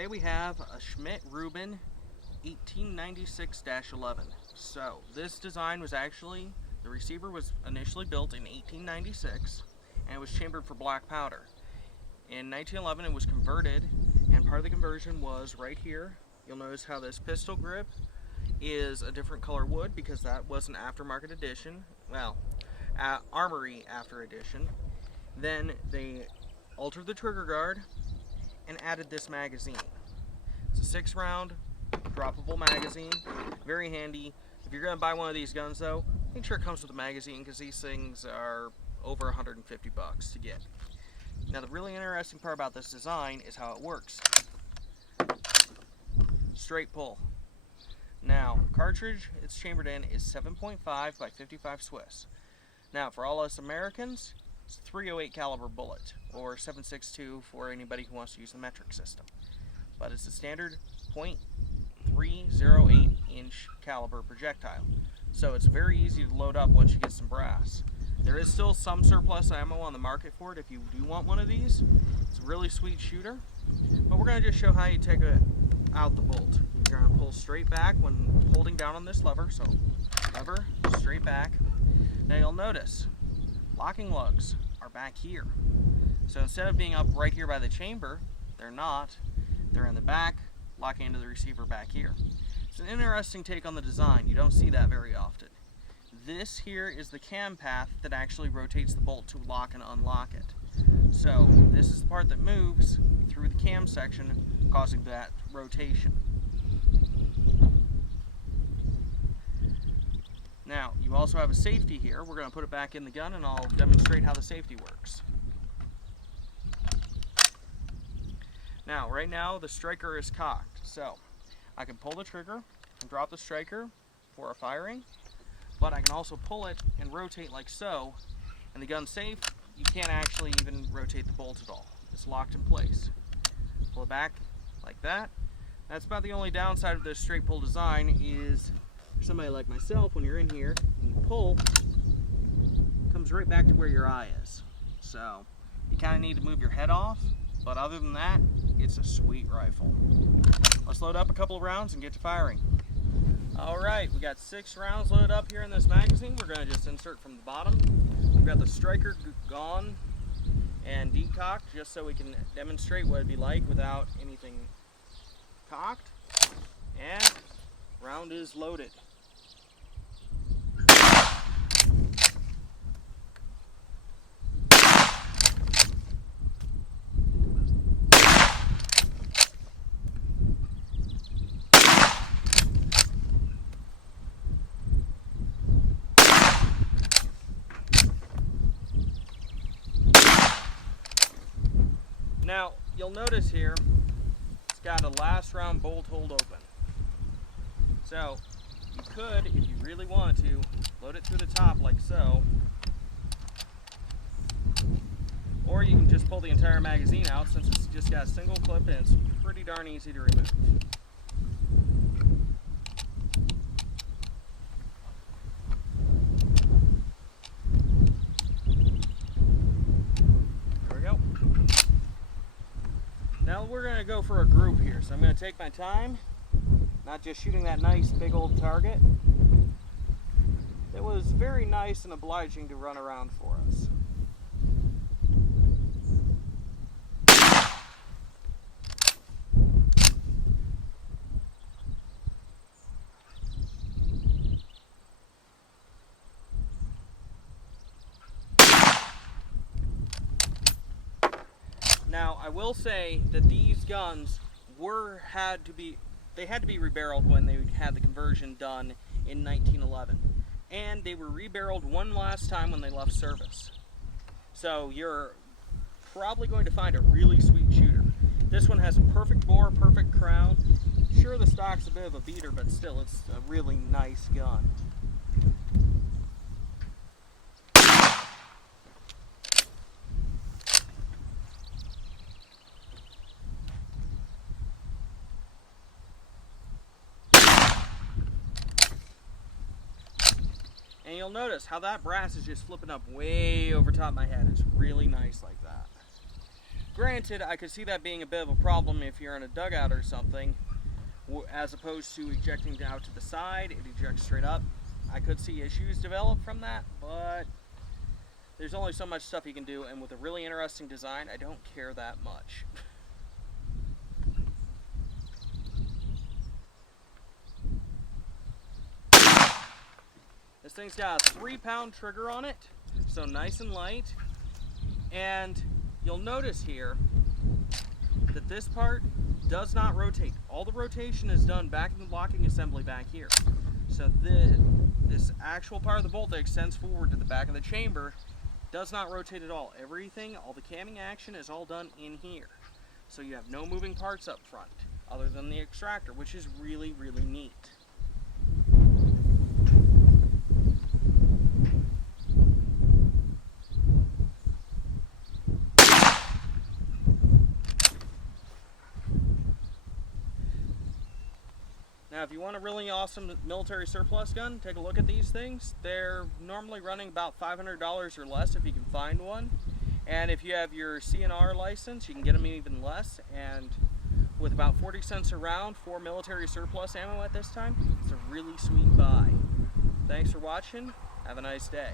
today we have a Schmidt Ruben 1896-11. So this design was actually, the receiver was initially built in 1896 and it was chambered for black powder. In 1911 it was converted, and part of the conversion was right here. You'll notice how this pistol grip is a different color wood because that was an aftermarket edition, well, Armory after edition. Then they altered the trigger guard and added this magazine. It's a 6-round droppable magazine, very handy. If you're going to buy one of these guns though, make sure it comes with a magazine because these things are over 150 bucks to get. Now the really interesting part about this design is how it works. Straight pull. Now, cartridge it's chambered in is 7.5 by 55 Swiss. Now for all us Americans, it's a .308 caliber bullet, or 7.62 for anybody who wants to use the metric system. But it's a standard .308 inch caliber projectile, so it's very easy to load up once you get some brass. There is still some surplus ammo on the market for it if you do want one of these. It's a really sweet shooter, but we're going to just show how you take out the bolt. You're going to pull straight back when holding down on this lever, so lever, straight back. Now you'll notice locking lugs are back here. So instead of being up right here by the chamber, they're not. They're in the back, locking into the receiver back here. It's an interesting take on the design. You don't see that very often. This here is the cam path that actually rotates the bolt to lock and unlock it. So this is the part that moves through the cam section, causing that rotation. Now, you also have a safety here. We're going to put it back in the gun and I'll demonstrate how the safety works. Now, right now the striker is cocked, so I can pull the trigger and drop the striker for a firing, but I can also pull it and rotate like so, and the gun's safe. You can't actually even rotate the bolt at all. It's locked in place. Pull it back like that. That's about the only downside of this straight pull design is for somebody like myself, when you're in here and you pull, it comes right back to where your eye is. So you kind of need to move your head off, but other than that, it's a sweet rifle. Let's load up a couple of rounds and get to firing. Alright, we got 6 rounds loaded up here in this magazine. We're going to just insert from the bottom. We've got the striker gone and decocked just so we can demonstrate what it'd be like without anything cocked. And round is loaded. Now, you'll notice here, it's got a last round bolt hold open. So, you could, if you really wanted to, load it through the top like so. Or you can just pull the entire magazine out since it's just got a single clip and it's pretty darn easy to remove. Now we're going to go for a group here, so I'm going to take my time, not just shooting that nice big old target. It was very nice and obliging to run around for us. Now, I will say that these guns had to be rebarreled when they had the conversion done in 1911. And they were rebarreled one last time when they left service. So you're probably going to find a really sweet shooter. This one has a perfect bore, perfect crown. Sure, the stock's a bit of a beater, but still, it's a really nice gun. And you'll notice how that brass is just flipping up way over top of my head. It's really nice like that. Granted, I could see that being a bit of a problem if you're in a dugout or something, as opposed to ejecting out to the side, it ejects straight up. I could see issues develop from that, but there's only so much stuff you can do, and with a really interesting design, I don't care that much. This thing's got a 3-pound trigger on it, so nice and light. And you'll notice here that this part does not rotate. All the rotation is done back in the locking assembly back here. So this actual part of the bolt that extends forward to the back of the chamber does not rotate at all. Everything, all the camming action is all done in here. So you have no moving parts up front, other than the extractor, which is really, really neat. Now, if you want a really awesome military surplus gun, take a look at these things. They're normally running about $500 or less if you can find one. And if you have your CNR license, you can get them even less. And with about 40 cents a round for military surplus ammo at this time, it's a really sweet buy. Thanks for watching. Have a nice day.